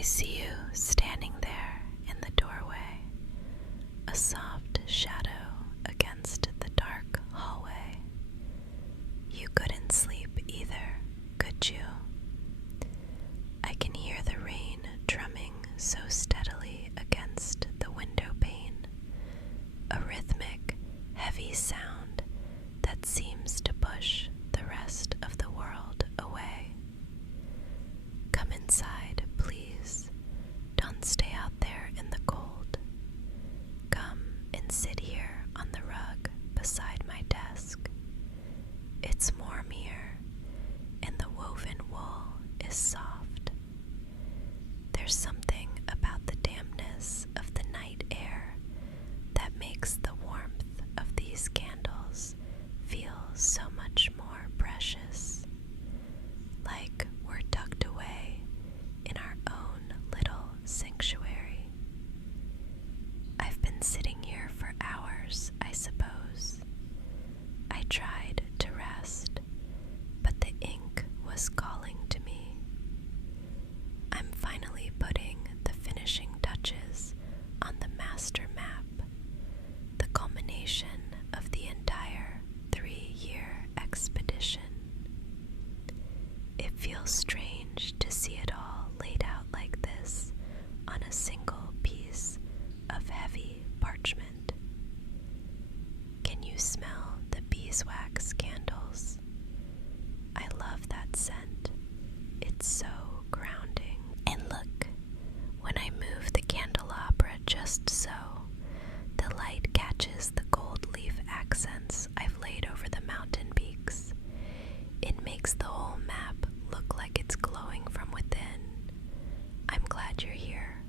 I see you standing there in the doorway, a soft shadow against the dark hallway. You couldn't sleep either, could you? I can hear the rain drumming so steadily against the windowpane, a rhythmic, heavy sound that seems to push the rest of the world away. Come inside, please. Don't stay out there in the cold. Come and sit here on the rug beside my desk. It's warm here, and the woven wool is soft. There's something about the dampness of the night air that makes the warmth of these candles feel so much more precious, like we're tucked away in our own little sanctuary. I've been sitting here for hours, I suppose. I tried to rest, but the ink was calling to me. I'm finally putting the finishing touches on the master map, the culmination of the entire 3-year expedition. It feels strange to see it all laid out like this on a single piece of heavy parchment. Can you smell the beeswax candles? I love that scent. It's so grounding. And look, when I move the candelabra just so, the light catches the gold leaf accents I've laid over the mountain peaks. It makes the whole map look like it's glowing from within. I'm glad you're here.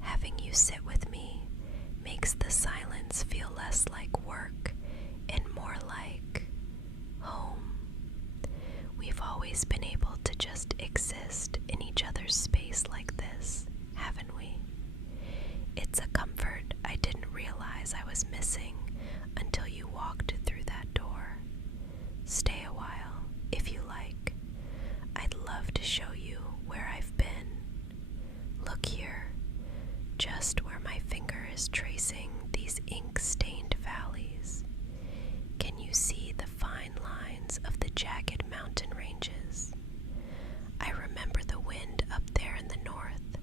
Having you sit with me makes the silence feel less like work and more like home. We've always been able to just exist in each other's space like this, haven't we? It's a comfort I didn't realize I was missing until you walked through that door. Stay a while, if you like. I'd love to show you where I've been. Look here, just where my finger is tracing these ink-stained valleys. Can you see the fine lines of the jagged mountain ranges? I remember the wind up there in the north.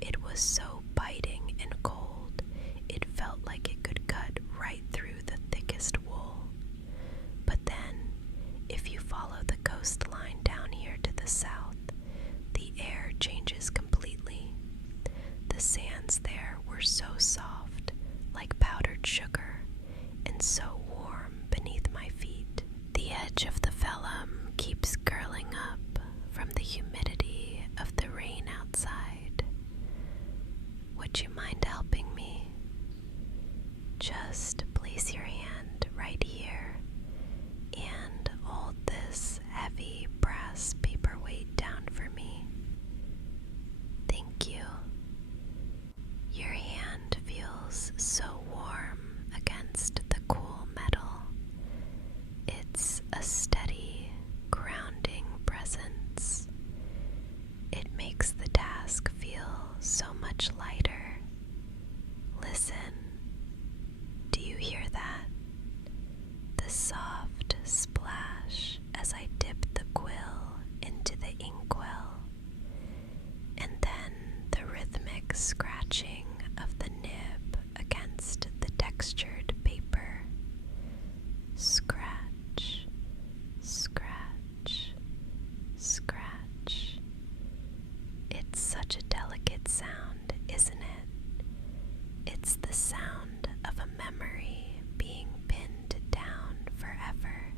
It was so biting and cold, it felt like it could cut right through the thickest wool. But then, if you follow the coastline down here to the south, the air changes completely. The sands there were so soft, like powdered sugar, and so warm beneath my feet. The edge of the vellum keeps curling up from the humidity of the rain outside. Would you mind helping me? Just place your hand right here and hold this heavy brass paperweight down for me. Thank you. Your hand feels so warm against the cool metal. It's a steady, grounding presence. It makes the task feel so much lighter. Listen. Do you hear that? The soft splash as I dip the quill into the inkwell, and then the rhythmic scratching of the nib against the textured paper. Scratch, scratch, scratch. It's such a delicate sound, isn't it? It's the sound of a memory being pinned down forever.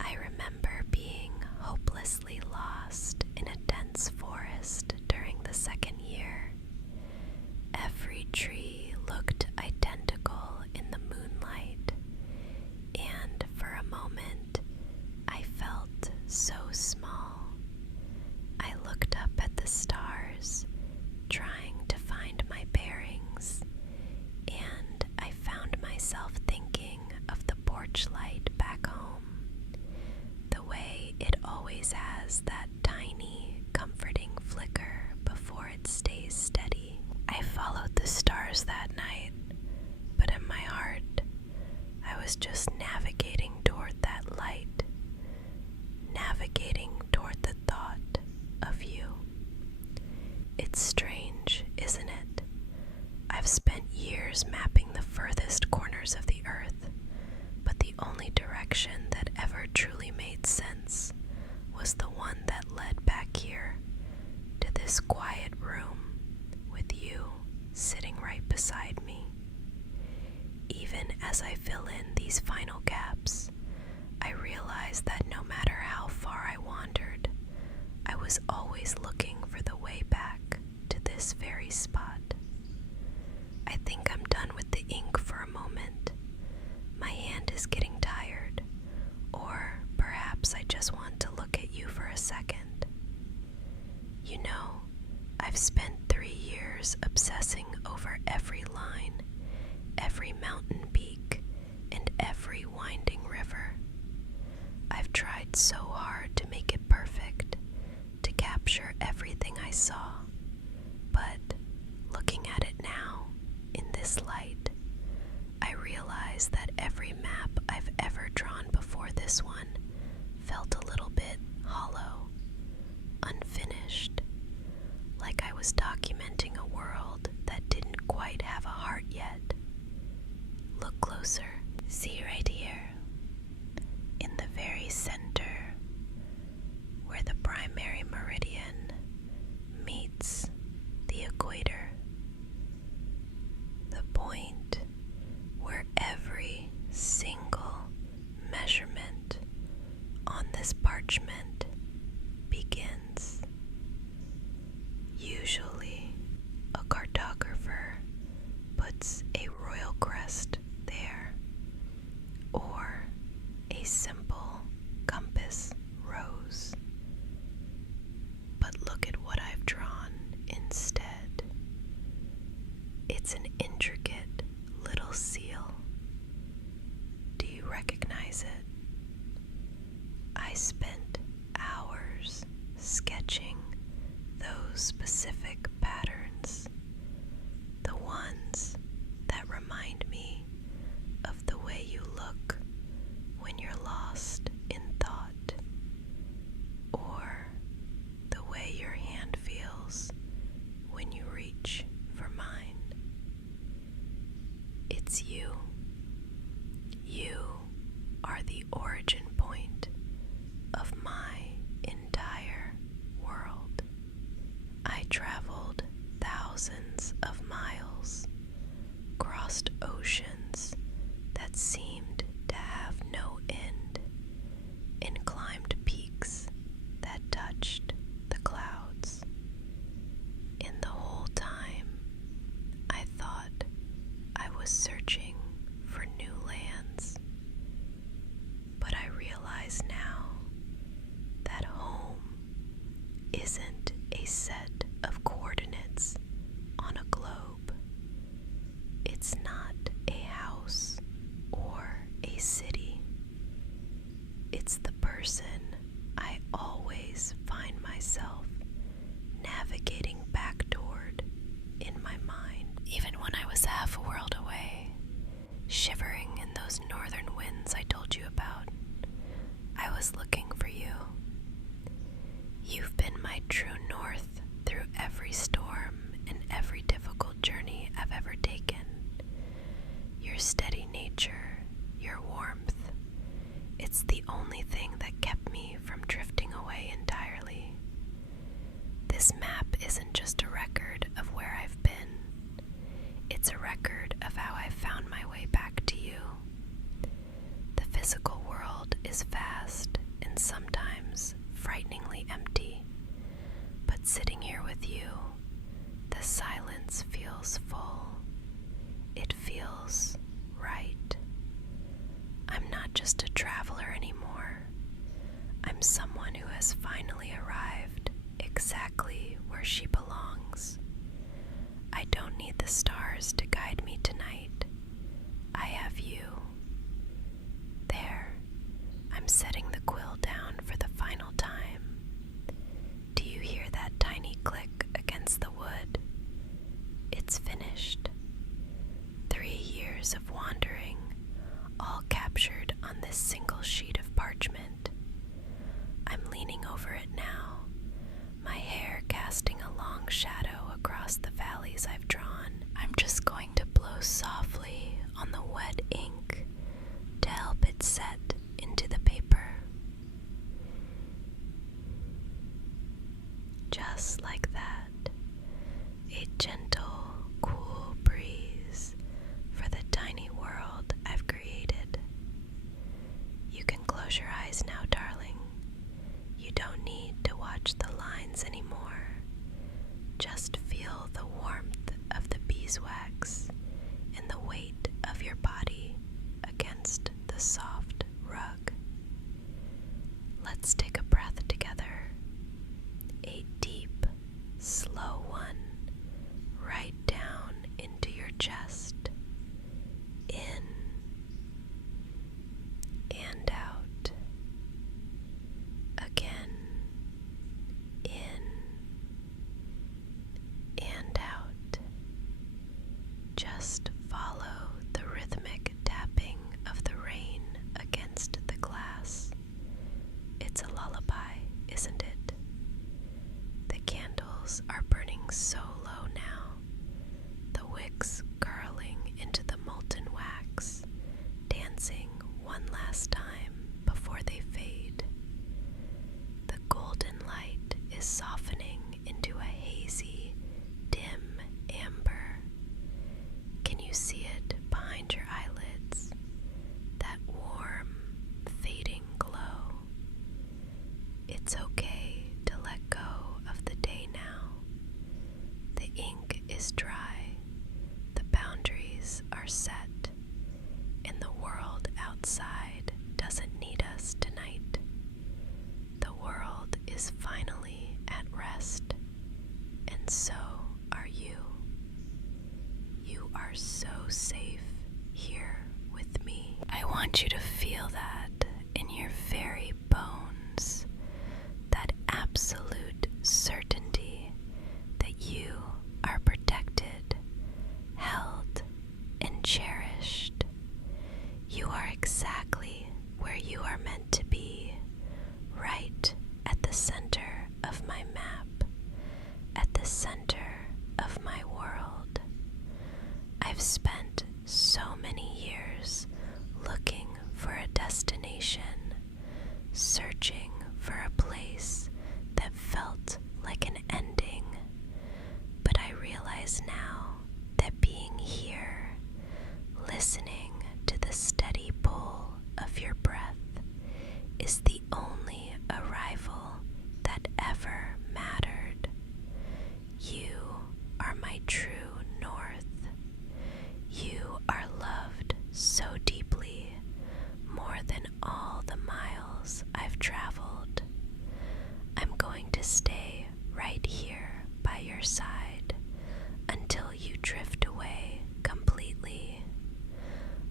I remember being hopelessly lost in a dense forest during the second year. Every tree looked identical in the moonlight, and for a moment I felt so small. I looked up at the stars, trying to find my bearings, and I found myself thinking of the porch light back home, the way it always has that tiny, comforting sitting right beside me. Even as I fill in these final gaps, I realize that no matter how far I wandered, I was always looking for the way back to this very spot. I think I'm done with the ink for a moment. My hand is getting tired, or perhaps I just want to look at you for a second. You know, I've spent 3 years obsessing over every line, every mountain peak, and every winding river. I've tried so hard to make it perfect, to capture everything I saw, but looking at it now, in this light, I realize that every map I've ever drawn before this one felt a little bit hollow, unfinished, like I was documenting a world that didn't quite have a heart yet. Look closer. See right here, in the very center, where the primary meridian meets the equator. The point where every single measurement on this parchment begins. Usually, a cartographer puts a royal crest there, or a simple compass rose. But look at what I've drawn instead. It's an intricate little seal. Do you recognize it? I spent hours sketching those specific patterns, the ones that remind me of the way you look when you're lost in thought, or the way your hand feels when you reach for mine. It's you. You are the origin point of my entire world. I traveled beeswax and the weight of your body against the soft rug. Let's take a breath together. A deep, slow one, right down into your chest. In and out. Again. In and out. Just follow the rhythmic tapping of the rain against the glass. It's a lullaby, isn't it? The candles are burning so low now, the wicks curling into the molten wax, dancing one last time before they fade. The golden light is softening into a hazy, dim amber. Can you see it behind your eyelids? That warm, fading glow. It's okay to let go of the day now. The ink is dry, the boundaries are set, and the world outside doesn't need us tonight. The world is finally at rest, and so are you. You are so safe here with me. I want you to feel that in your very bones, that absolute certainty that you are protected, held, and cherished. You are exactly where you are meant to be, right at the center of my map, at the center of my world. I've spent so many years looking for a destination, searching for a place that felt like an ending. But I realize now that being here, listening to the steady pull of your breath, is the only arrival that ever mattered. You are my true north. You are loved so deeply, more than all the miles I've traveled. I'm going to stay right here by your side until you drift away completely.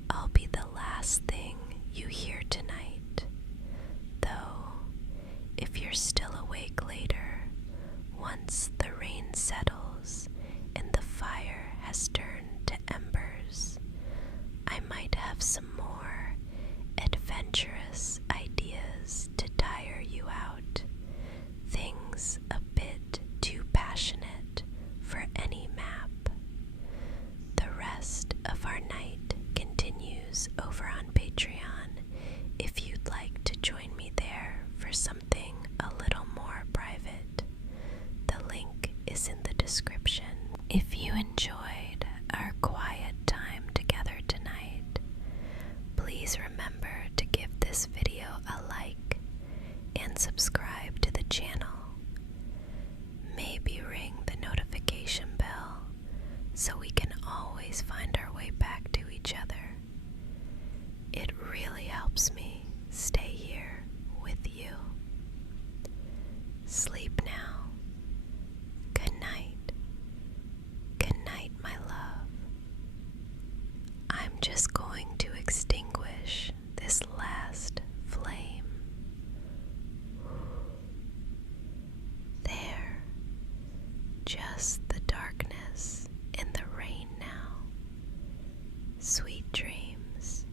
I'll be the last thing you hear tonight, though if you're still awake later, once the rain settles and the fire has turned to embers, I might have some more adventurous ideas to tire you out, things a bit too passionate for any map. The rest of our night continues over on Patreon if you'd like to join me there for something a little more private. The link is in the description. If you enjoyed our quiet time together tonight, please remember to give this video a like and subscribe to the channel. Maybe ring the notification bell so we can always find our way back to each other. It really helps me stay here with you. Sleep now. Good night. Good night, my love. I'm just going to extinguish this last flame. There, just the darkness and the rain now. Sweet dreams.